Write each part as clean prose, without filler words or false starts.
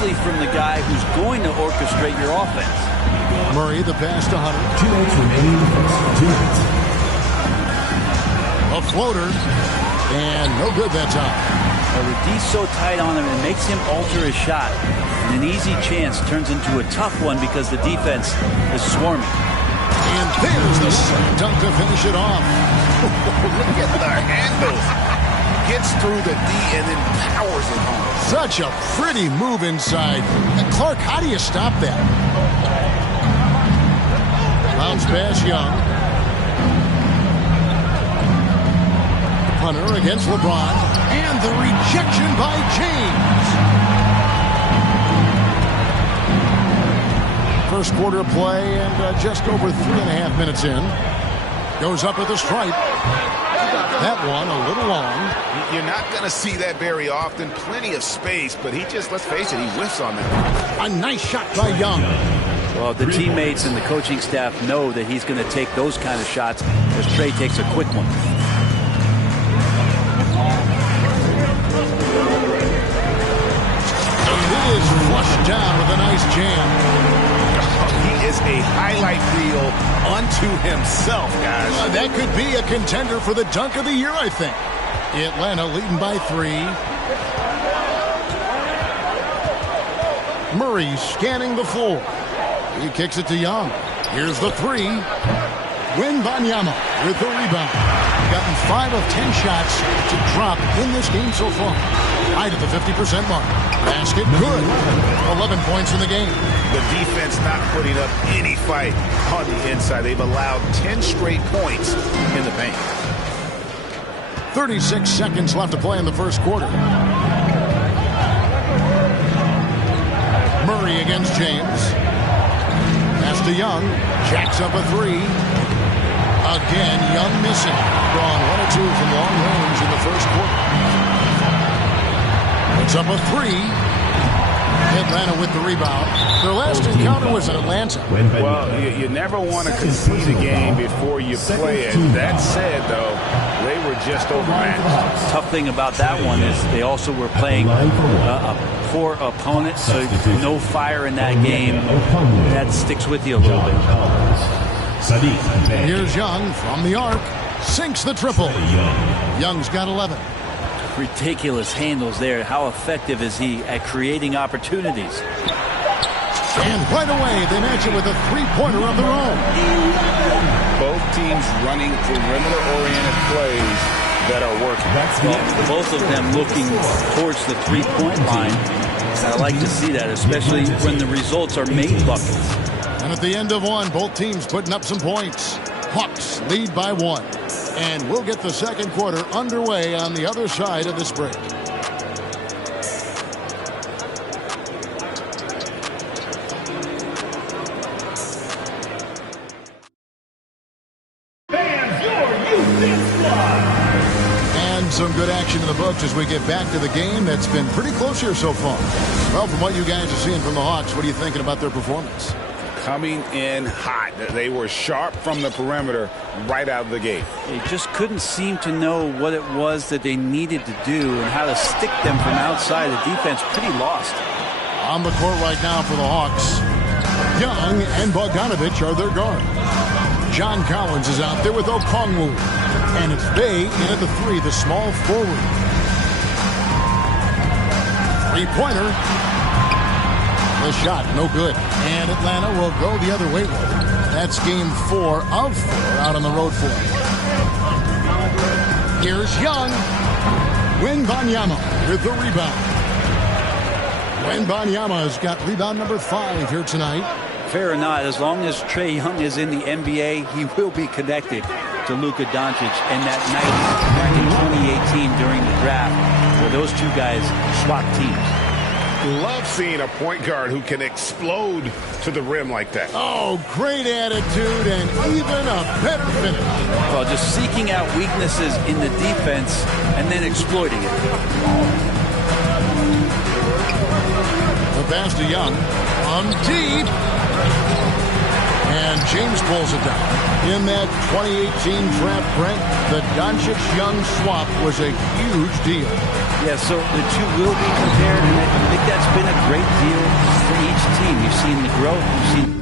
especially from the guy who's going to orchestrate your offense. Murray, the pass to Hunter. 2 minutes remaining in the first. 2 minutes. A floater. And no good that time. Well, the D's so tight on him, it makes him alter his shot. And an easy chance turns into a tough one because the defense is swarming. And there's the dunk to finish it off. Look at the handles. Gets through the D and then powers it home. Such a pretty move inside. And Clark, how do you stop that? Bounce pass Young. Hunter against LeBron. And the rejection by James. First quarter play and just over 3.5 minutes in. Goes up at the stripe. That one a little long. You're not going to see that very often. Plenty of space, but he just, let's face it, he whiffs on that. A nice shot by Young. Well, the teammates and the coaching staff know that he's going to take those kind of shots as Trey takes a quick one. It is flushed down with a nice jam. He is a highlight reel unto himself, guys. That could be a contender for the dunk of the year, I think. Atlanta leading by 3. Murray scanning the floor. He kicks it to Young. Here's the 3. Mynba with the rebound. Gotten 5 of 10 shots to drop in this game so far. Right at the 50% mark. Basket good. 11 points in the game. The defense not putting up any fight on the inside. They've allowed 10 straight points in the paint. 36 seconds left to play in the first quarter. Murray against James. Pass to Young. Jacks up a 3. Again, Young missing. Gone 1 or 2 from long range in the first quarter. Puts up a 3. Atlanta with the rebound. Their last encounter was in Atlanta. Well, you never want to concede a game before you play it. That said, though, they were just overmatched. Tough thing about that one is they also were playing a poor opponent, so no fire in that game. That sticks with you a little bit. Here's Young from the arc. Sinks the triple. Young's got 11. Ridiculous handles there. How effective is he at creating opportunities? And right away, they match it with a 3-pointer of their own. Both teams running perimeter-oriented plays that are working. Well, both of them looking towards the 3-point line. I like to see that, especially when the results are made buckets. And at the end of one, both teams putting up some points. Hawks lead by 1. And we'll get the second quarter underway on the other side of this break. And some good action in the books as we get back to the game that's been pretty close here so far. Well, from what you guys are seeing from the Hawks, what are you thinking about their performance? Coming in hot. They were sharp from the perimeter right out of the gate. They just couldn't seem to know what it was that they needed to do and how to stick them from outside. The defense pretty lost. On the court right now for the Hawks, Young and Bogdanovich are their guard. John Collins is out there with Okongwu. And it's Bay in at the 3, the small forward. 3-pointer. The shot, no good. And Atlanta will go the other way. That's game 4 of 4 out on the road for them. Here's Young. Mynba with the rebound. Mynba has got rebound number 5 here tonight. Fair or not, as long as Trae Young is in the NBA, he will be connected to Luka Doncic. And that night back in 2018 during the draft, where those two guys swapped teams. Love seeing a point guard who can explode to the rim like that. Oh, great attitude and even a better finish. Well, just seeking out weaknesses in the defense and then exploiting it. The pass to Young. On deep. And James pulls it down. In that 2018 draft, Brent, the Doncic-Young swap was a huge deal. Yeah, so the two will be compared, and I think that's been a great deal for each team. You've seen the growth, you've seen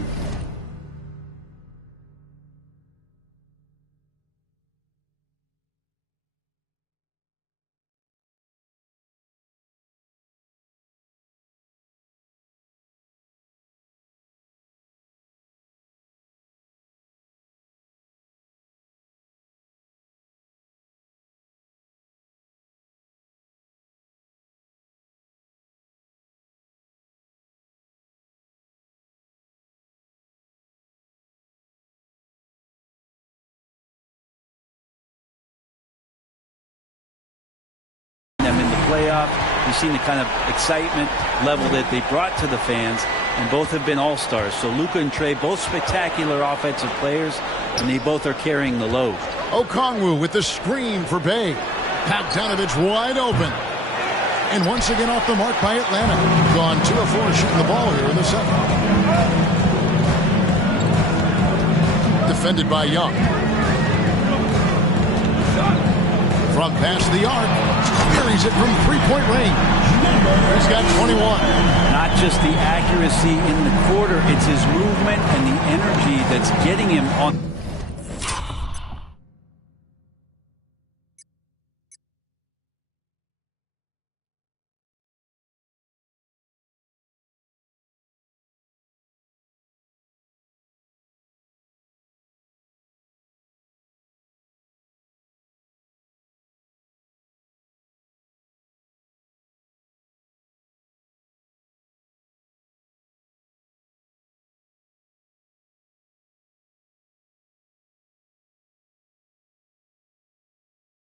them in the playoff. You've seen the kind of excitement level that they brought to the fans, and both have been all-stars. So Luka and Trey, both spectacular offensive players, and they both are carrying the load. Okongwu with the screen for Bay. Bogdanovich wide open. And once again off the mark by Atlanta. Gone 2 of 4 shooting the ball here in the second. Defended by Young. From past the arc. Carries it from three-point range. He's got 21. Not just the accuracy in the quarter, it's his movement and the energy that's getting him on.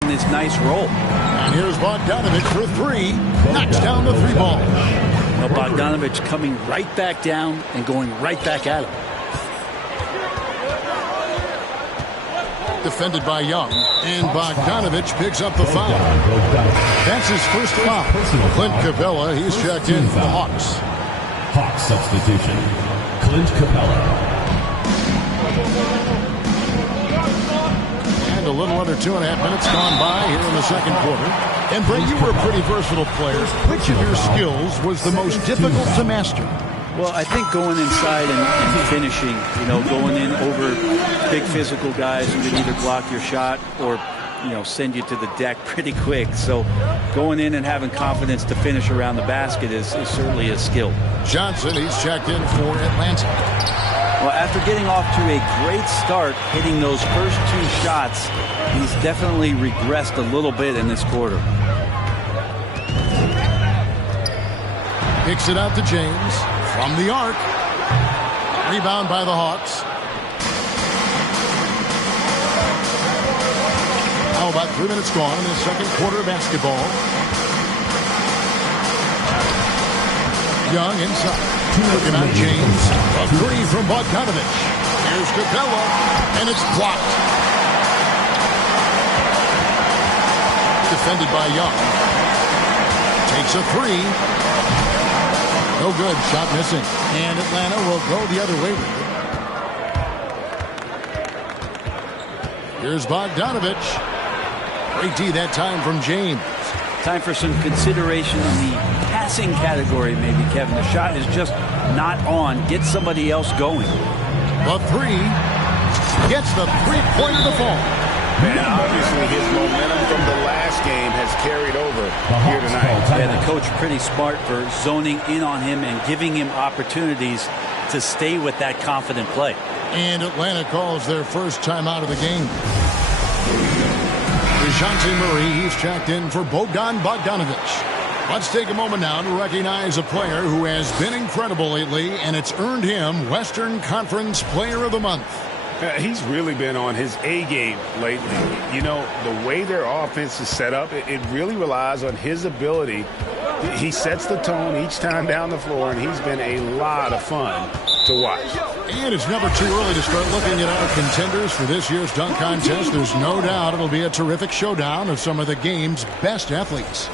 This nice roll. And here's Bogdanovich for 3. Knocks down the 3 ball. Well, Bogdanovich coming right back down and going right back at him. Defended by Young. And Bogdanovich picks up the foul. That's his first foul. Clint Capella, he's checked in for the Hawks. Hawks substitution. Clint Capella. A little under 2.5 minutes gone by here in the second quarter. And Brent, you were a pretty versatile player. Which of your skills was the most difficult to master? Well, I think going inside and finishing, going in over big physical guys who can either block your shot or, send you to the deck pretty quick. So going in and having confidence to finish around the basket is certainly a skill. Johnson, he's checked in for Atlanta. Well, after getting off to a great start, hitting those first 2 shots, he's definitely regressed a little bit in this quarter. Kicks it out to James from the arc. Rebound by the Hawks. Now about 3 minutes gone in the second quarter of basketball. Young inside. Looking at James. A 3 from Bogdanovich. Here's Capella, and it's blocked. Defended by Young. Takes a 3. No good. Shot missing. And Atlanta will go the other way with it. Here's Bogdanovich. Great D that time from James. Time for some consideration in the passing category, maybe, Kevin. The shot is just not on. Get somebody else going. The 3 gets the three-pointer to fall. And obviously his momentum from the last game has carried over here tonight. Yeah, the coach pretty smart for zoning in on him and giving him opportunities to stay with that confident play. And Atlanta calls their first timeout of the game. DeJounte Murray, he's checked in for Bogdan Bogdanovich. Let's take a moment now to recognize a player who has been incredible lately, and it's earned him Western Conference Player of the Month. He's really been on his A game lately. The way their offense is set up, it really relies on his ability. He sets the tone each time down the floor, and he's been a lot of fun to watch. And it's never too early to start looking at our contenders for this year's dunk contest. There's no doubt it'll be a terrific showdown of some of the game's best athletes.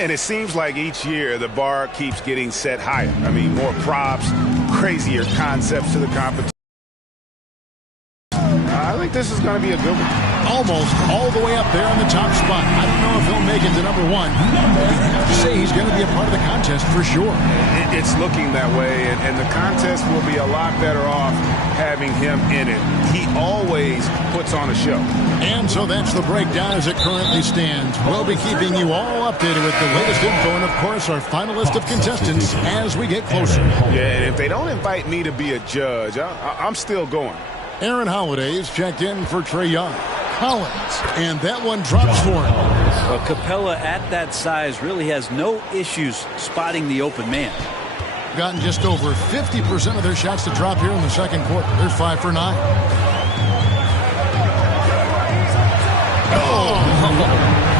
And it seems like each year the bar keeps getting set higher. I mean, more props, crazier concepts to the competition. think this is going to be a good one. Almost all the way up there on the top spot. I don't know if he'll make it to number one. You say he's going to be a part of the contest for sure. It's looking that way, and the contest will be a lot better off having him in it. He always puts on a show. And so that's the breakdown as it currently stands. We'll be keeping you all updated with the latest info and, of course, our final list of contestants as we get closer. Yeah, and if they don't invite me to be a judge, I'm still going. Aaron Holiday's checked in for Trae Young. Collins, and that one drops for him. Well, Capella at that size really has no issues spotting the open man. Gotten just over 50% of their shots to drop here in the second quarter. They're 5 for 9. Oh!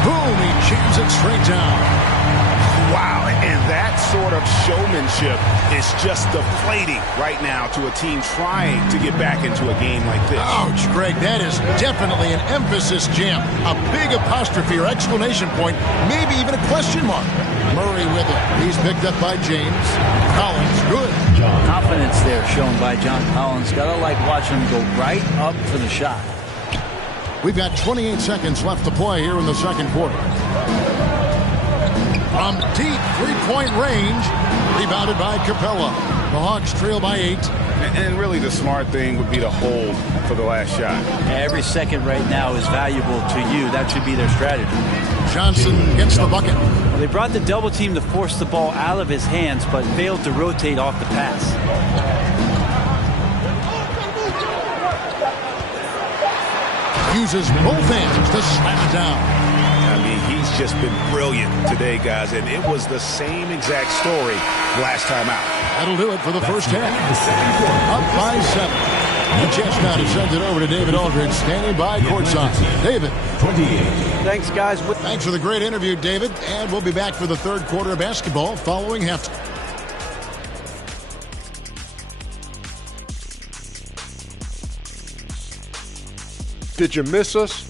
Boom! He jams it straight down. Wow, and that sort of showmanship is just deflating right now to a team trying to get back into a game like this. Ouch, Greg, that is definitely an emphasis jam. A big apostrophe or exclamation point, maybe even a question mark. Murray with it. He's picked up by James. Collins, good. Confidence there shown by John Collins. Gotta like watching him go right up for the shot. We've got 28 seconds left to play here in the second quarter. From deep three-point range, rebounded by Capella. The Hawks trail by 8. And really the smart thing would be to hold for the last shot. Every second right now is valuable to you. That should be their strategy. Johnson gets the bucket. Well, they brought the double team to force the ball out of his hands, but failed to rotate off the pass. Uses both hands to slam it down. I mean, he's just been brilliant today, guys, and it was the same exact story last time out. That'll do it for the first half. Up by 7. The chance now to send it over to David Aldridge, standing by courtside. David. 28. Thanks, guys. Thanks for the great interview, David. And we'll be back for the third quarter of basketball following halftime. Did you miss us?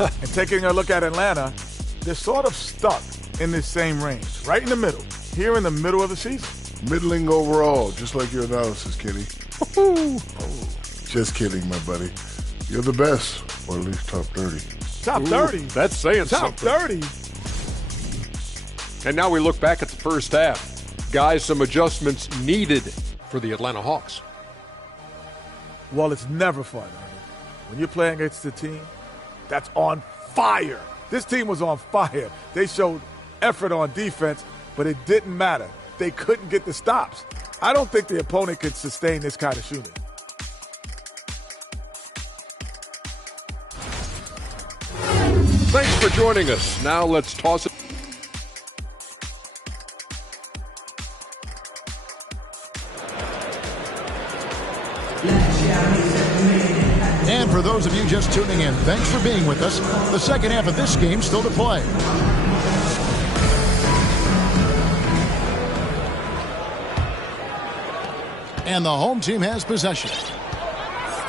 And taking a look at Atlanta, they're sort of stuck in this same range, right in the middle, here in the middle of the season. Middling overall, just like your analysis, Kenny. Oh, just kidding, my buddy. You're the best, or at least top 30. Top 30? That's saying Top something. 30? And now we look back at the first half. Guys, some adjustments needed for the Atlanta Hawks. Well, it's never fun, Ernie. When you're playing against a team that's on fire. This team was on fire. They showed effort on defense, but it didn't matter. They couldn't get the stops. I don't think the opponent could sustain this kind of shooting. Thanks for joining us. Now let's toss it. And for those of you just tuning in, thanks for being with us. The second half of this game still to play. And the home team has possession.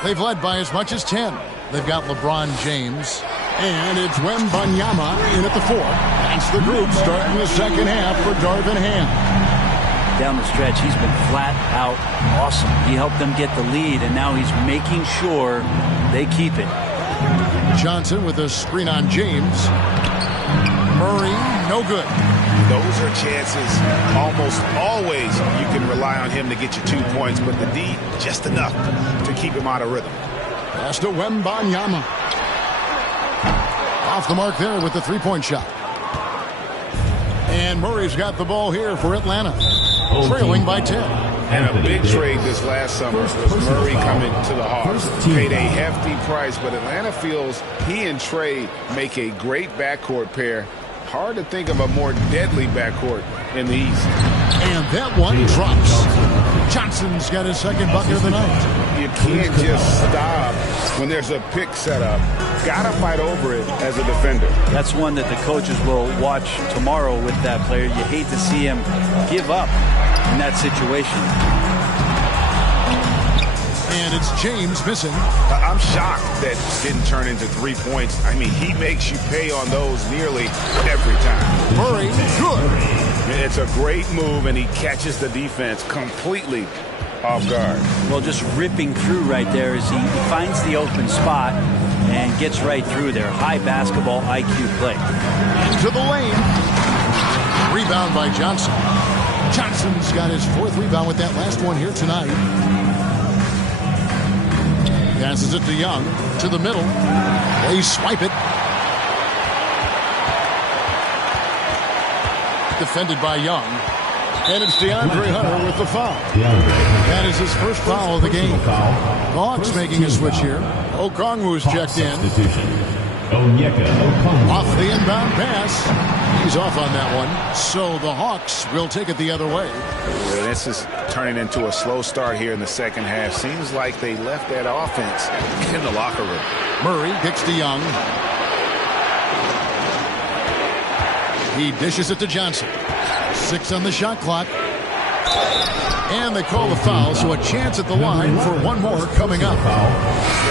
They've led by as much as 10. They've got LeBron James. And it's Wembanyama in at the 4. That's the group starting the second half for Darvin Ham. Down the stretch, he's been flat out awesome. He helped them get the lead, and now he's making sure they keep it. Johnson with a screen on James. Murray, no good. Those are chances almost always you can rely on him to get you 2 points, but the D, just enough to keep him out of rhythm. Pass to Wembanyama. Off the mark there with the three-point shot. And Murray's got the ball here for Atlanta. Trailing by 10. And a big trade this last summer was Murray coming to the Hawks. Paid a hefty price, but Atlanta feels he and Trae make a great backcourt pair. Hard to think of a more deadly backcourt in the East. And that one drops. Johnson's got his second bucket of the night. You can't just stop when there's a pick set up. Got to fight over it as a defender. That's one that the coaches will watch tomorrow with that player. You hate to see him give up in that situation. And it's James missing. I'm shocked that didn't turn into 3 points. I mean, he makes you pay on those nearly every time. Murray, good. It's a great move, and he catches the defense completely off guard. Well, just ripping through right there as he finds the open spot and gets right through there. High basketball IQ play. Into the lane. Rebound by Johnson. Johnson's got his 4th rebound with that last one here tonight. Passes it to Young. To the middle. They swipe it. Defended by Young. And it's DeAndre Hunter with the foul. That is his first foul of the game. Hawks making a switch here. Okongwu's checked in. Off the inbound pass. He's off on that one. So the Hawks will take it the other way. This is turning into a slow start here in the second half. Seems like they left that offense in the locker room. Murray kicks to Young. He dishes it to Johnson. 6 on the shot clock. And they call the foul, so a chance at the line for one more coming up. Yeah,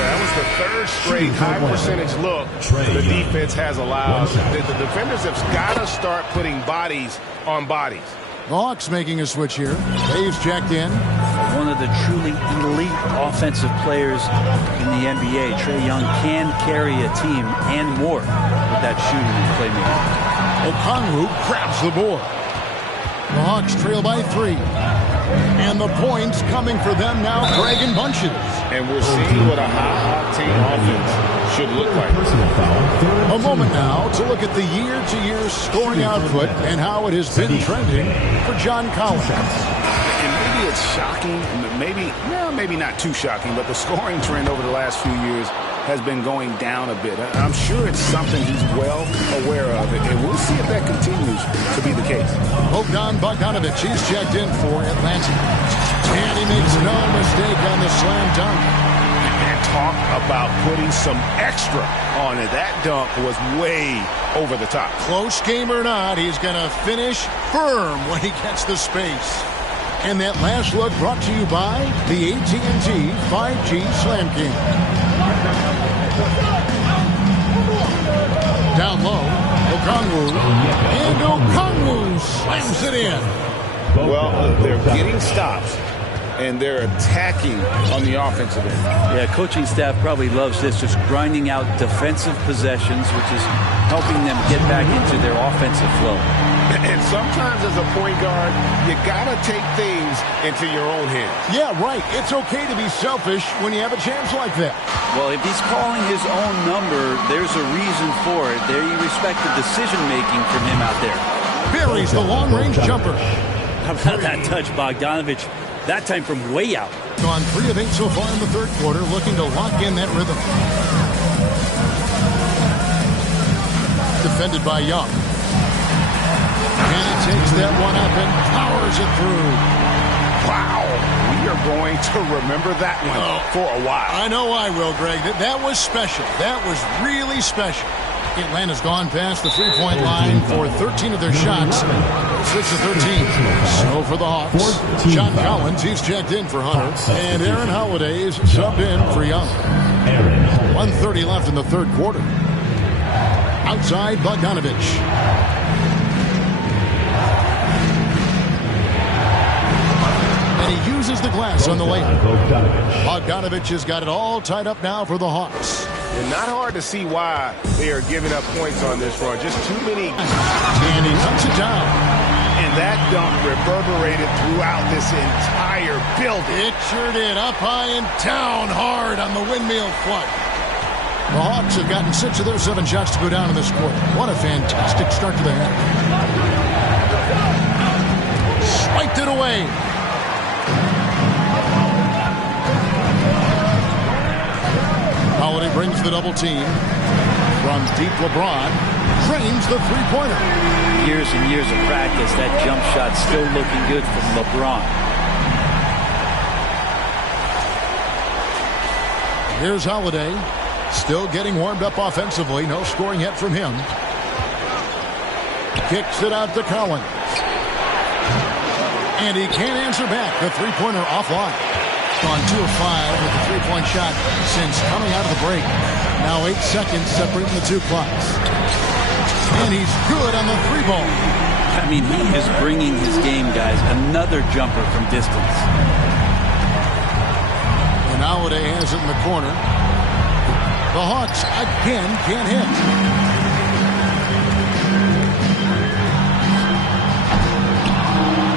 that was the 3rd straight high percentage look the defense has allowed. The defenders have got to start putting bodies on bodies. The Hawks making a switch here. Dave's checked in. One of the truly elite offensive players in the NBA. Trae Young can carry a team and more with that shooting and playmaking. Okongwu grabs the board. The Hawks trail by 3. And the points coming for them now, dragging bunches. And we're seeing what a high-octane offense should look like. A moment now to look at the year-to-year scoring output and how it has been trending for John Collins. And maybe it's shocking, maybe not too shocking, but the scoring trend over the last few years has been going down a bit. I'm sure it's something he's well aware of, and we'll see if that continues to be the case. Bogdanovic, he's checked in for Atlanta. And he makes no mistake on the slam dunk. And talk about putting some extra on it. That dunk was way over the top. Close game or not, he's going to finish firm when he gets the space. And that last look brought to you by the AT&T 5G Slam King. Down low, Okongwu. And Okongwu slams it in. Well, they're getting stops, and they're attacking on the offensive end. Yeah, coaching staff probably loves this, just grinding out defensive possessions, which is helping them get back into their offensive flow. And sometimes as a point guard, you got to take things into your own hands. Yeah, right. It's okay to be selfish when you have a chance like that. Well, if he's calling his own number, there's a reason for it. There you respect the decision-making from him out there. Buries the long-range jumper. How about that touch, Bogdanovic? That time from way out. Gone 3 of 8 so far in the third quarter, looking to lock in that rhythm. Defended by Young. And he takes that one up and powers it through. Wow. We are going to remember that one for a while. I know I will, Greg. That was special. That was really special. Atlanta's gone past the three-point line for 13 of their shots. 6 of 13. So for the Hawks, John Collins, he's checked in for Hunter. And Aaron Holiday's subbed in for Young. 1:30 left in the third quarter. Outside, Bogdanovic. And he uses the glass on the lane. Bogdanovic has got it all tied up now for the Hawks. And not hard to see why they are giving up points on this run. Just too many. And he cuts it down. And that dunk reverberated throughout this entire building. It sure did. Up high and down hard on the windmill flight. The Hawks have gotten 6 of their 7 shots to go down in this quarter. What a fantastic start to the half. Swiped it away. Holiday brings the double team. From deep, LeBron trains the three-pointer. Years and years of practice, that jump shot still looking good from LeBron. Here's Holiday. Still getting warmed up offensively. No scoring yet from him. Kicks it out to Collins. And he can't answer back. The three-pointer offline. On 2 of 5 with the three-point shot since coming out of the break. Now 8 seconds separating the 2 clocks. And he's good on the 3 ball. I mean, he is bringing his game, guys. Another jumper from distance. Holiday has it in the corner. The Hawks again can't hit.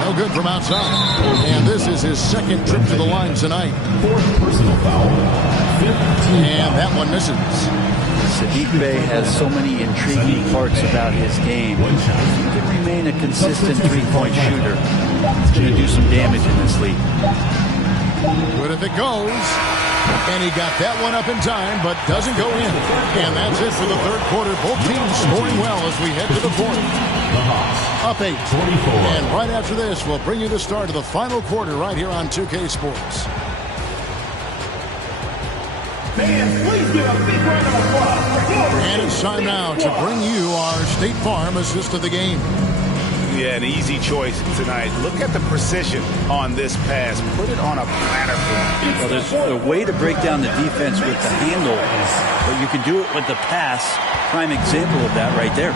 No good from outside. And this is his second trip to the line tonight. Fourth personal foul. 15 And that one misses. Saddiq Bey has so many intriguing parts about his game. If he can remain a consistent three-point shooter, he's going to do some damage in this league. Good if it goes. And he got that one up in time, but doesn't go in. And that's it for the third quarter. Both teams scoring well as we head to the fourth. The Hawks Up 8. 24. And right after this, we'll bring you the start of the final quarter right here on 2K Sports. Fans, please give a big round of applause. And it's time now to bring you our State Farm assist of the game. Yeah, an easy choice tonight. Look at the precision on this pass. Put it on a platter for him. Well, there's a way to break down the defense with the handle, but you can do it with the pass. Prime example of that right there.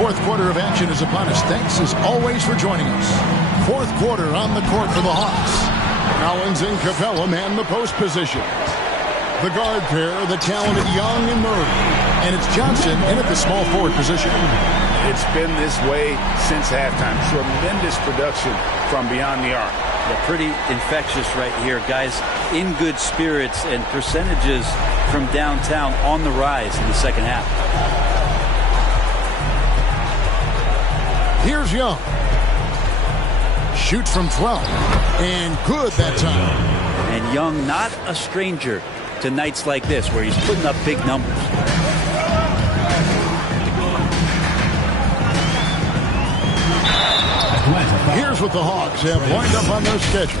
Fourth quarter of action is upon us. Thanks as always for joining us. Fourth quarter on the court for the Hawks. Collins and Capella man the post position. The guard pair, the talented Young and Murray. And it's Johnson in at the small forward position. It's been this way since halftime. Tremendous production from beyond the arc. Yeah, pretty infectious right here. Guys in good spirits and percentages from downtown on the rise in the second half. Here's Young. Shoots from 12. And good that time. And Young not a stranger to nights like this where he's putting up big numbers. Here's what the Hawks have lined up on their schedule.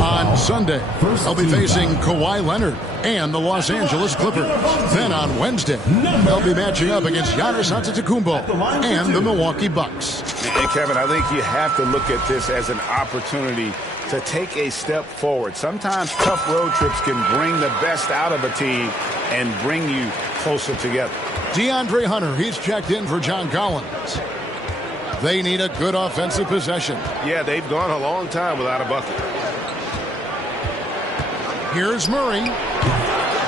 On Sunday, they'll be facing Kawhi Leonard and the Los Angeles Clippers. Then on Wednesday, they'll be matching up against Giannis Antetokounmpo and the Milwaukee Bucks. And Kevin, I think you have to look at this as an opportunity to take a step forward. Sometimes tough road trips can bring the best out of a team and bring you closer together. DeAndre Hunter, he's checked in for John Collins. They need a good offensive possession. Yeah, they've gone a long time without a bucket. Here's Murray.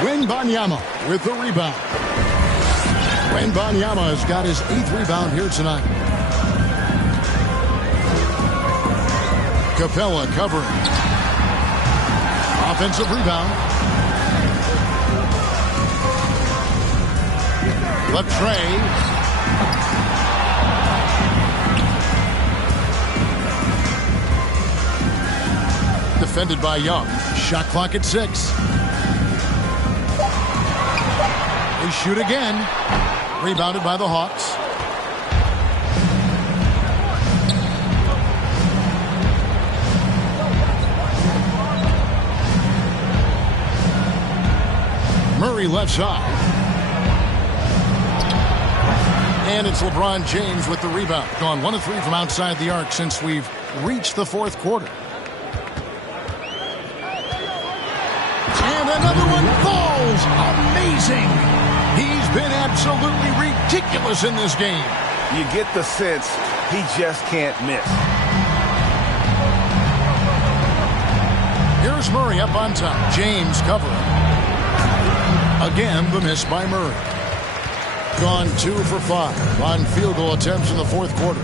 Wembanyama with the rebound. Wembanyama has got his 8th rebound here tonight. Capella covering. Offensive rebound. Latrey. Defended by Young. Shot clock at 6. They shoot again. Rebounded by the Hawks. Murray left side. And it's LeBron James with the rebound. Gone 1 of 3 from outside the arc since we've reached the fourth quarter. And another one falls. Amazing. He's been absolutely ridiculous in this game. You get the sense he just can't miss. Here's Murray up on top. James covering. Again, the miss by Murray. Gone 2 for 5 on field goal attempts in the fourth quarter.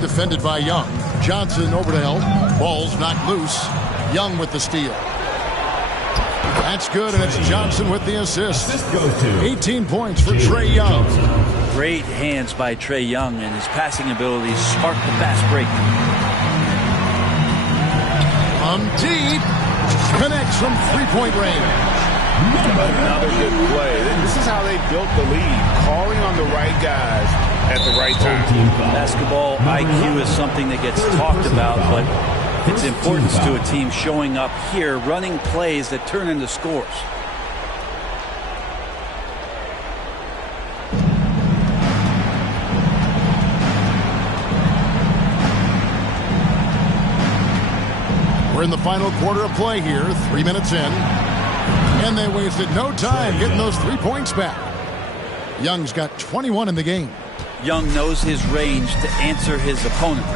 Defended by Young. Johnson over to help. Ball's knocked loose. Young with the steal. That's good, and it's Johnson with the assist. 18 points for Trae Young. Great hands by Trae Young, and his passing abilities spark the fast break. Deep. Connects from three-point range. Another good play. This is how they built the lead. Calling on the right guys at the right time. Basketball IQ is something that gets talked about, but its importance to a team showing up here, running plays that turn into scores. We're in the final quarter of play here, 3 minutes in. And they wasted no time getting those 3 points back. Young's got 21 in the game. Young knows his range to answer his opponent.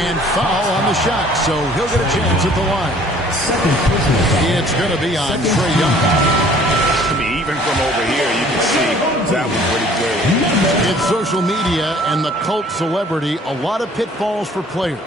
And foul on the shot, so he'll get a chance at the line. It's going to be on Trae Young. I mean, even from over here, you can see that was pretty good. It's social media and the cult celebrity, a lot of pitfalls for players.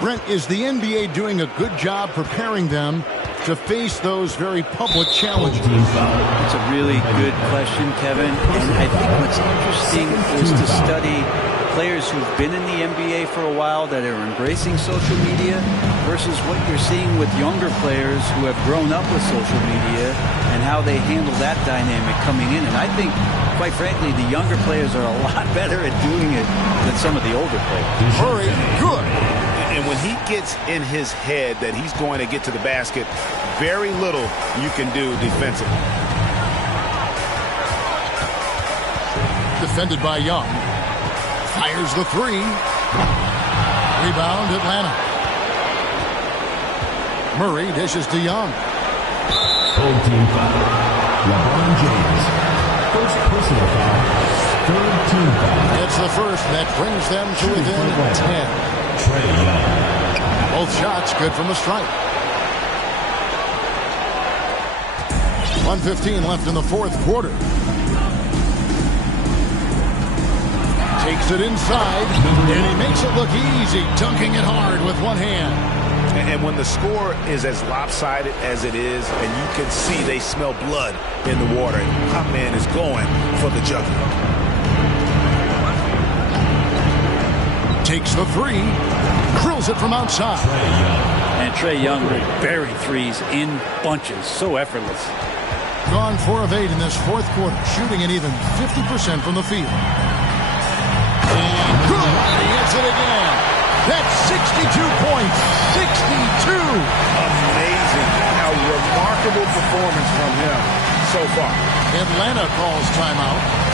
Brent, is the NBA doing a good job preparing them to face those very public challenges? It's a really good question, Kevin. And I think what's interesting is to study players who've been in the NBA for a while that are embracing social media versus what you're seeing with younger players who have grown up with social media and how they handle that dynamic coming in. And I think, quite frankly, the younger players are a lot better at doing it than some of the older players. Murray, good. And when he gets in his head that he's going to get to the basket, very little you can do defensively. Defended by Young. Fires the three. Rebound, Atlanta. Murray dishes to Young. Full team foul. LeBron James. First personal foul. Third team foul. It's the first that brings them to within 10. Trae Young. Both shots good from the stripe. 1:15 left in the fourth quarter. Takes it inside, and he makes it look easy, dunking it hard with one hand. And when the score is as lopsided as it is, and you can see they smell blood in the water, my man is going for the jugular. Takes the three, drills it from outside. And Trae Young will bury threes in bunches, so effortless. Gone 4 of 8 in this fourth quarter, shooting an even 50% from the field. And good, he hits it again. That's 62 points, 62. Amazing. How remarkable performance from him so far. Atlanta calls timeout.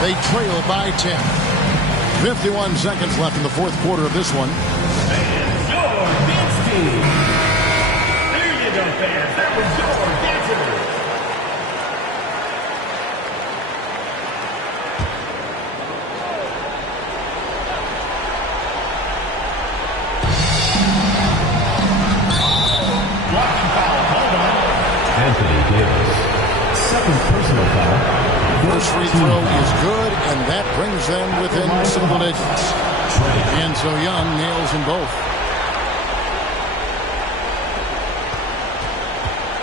They trail by 10. 51 seconds left in the fourth quarter of this one. And your dance team. There you go, fans. That was your dancer. Blocking foul. Hold on. Anthony Davis. Second personal foul. First free throw is good, and that brings them within single digits. And so Young nails them both.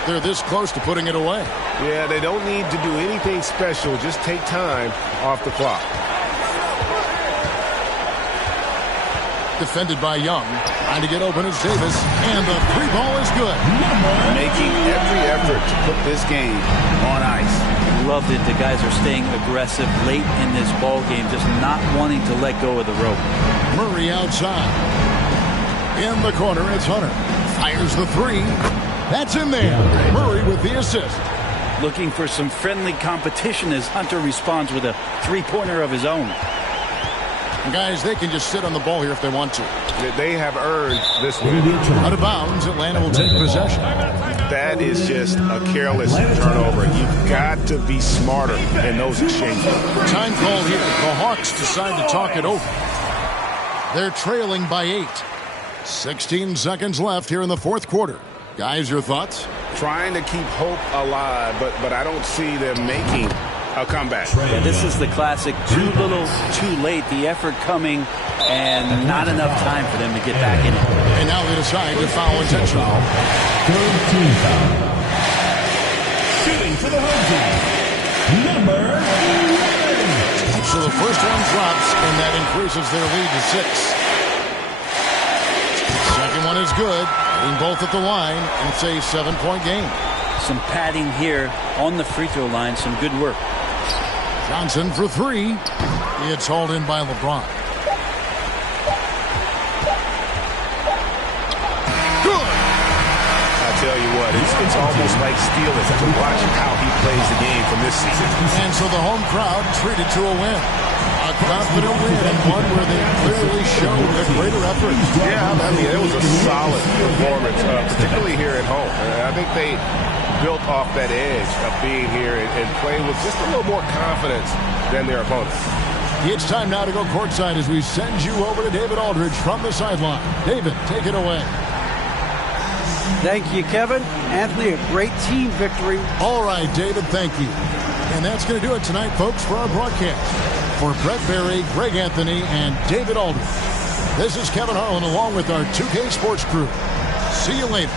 They're this close to putting it away. Yeah, they don't need to do anything special. Just take time off the clock. Defended by Young. Trying to get open is Davis, and the three ball is good. Making every effort to put this game on ice. Loved it. The guys are staying aggressive late in this ball game, just not wanting to let go of the rope. Murray outside. In the corner, it's Hunter. Fires the three. That's in there. Murray with the assist. Looking for some friendly competition as Hunter responds with a three-pointer of his own. Guys, they can just sit on the ball here if they want to. They have earned this win. Out of bounds, Atlanta will take possession. That is just a careless turnover. You've got to be smarter in those exchanges. Time call here. The Hawks decide to talk it over. They're trailing by 8. 16 seconds left here in the fourth quarter. Guys, your thoughts? Trying to keep hope alive, but I don't see them making a comeback. Yeah, this is the classic too little, too late. The effort coming and not enough time for them to get back in it. And now they decide to foul intentional. Third team foul. Shooting for the home team. Number 11. So the first one drops, and that increases their lead to 6. Second one is good. Hitting both at the line, and it's a 7-point game. Some padding here on the free throw line. Some good work. Johnson for three. It's hauled in by LeBron. Good. I tell you what, it's almost like stealing to watch how he plays the game from this season. And so the home crowd treated to a win. A confident win, and one where they clearly showed a greater effort. Yeah, I mean, it was a solid performance, particularly here at home. I think they built off that edge of being here and playing with just a little more confidence than their opponents. It's time now to go courtside as we send you over to David Aldridge from the sideline. David, take it away. Thank you, Kevin. Anthony, a great team victory. All right, David, thank you. And that's going to do it tonight, folks, for our broadcast. For Brett Berry, Greg Anthony, and David Aldridge, this is Kevin Harlan along with our 2K Sports crew. See you later.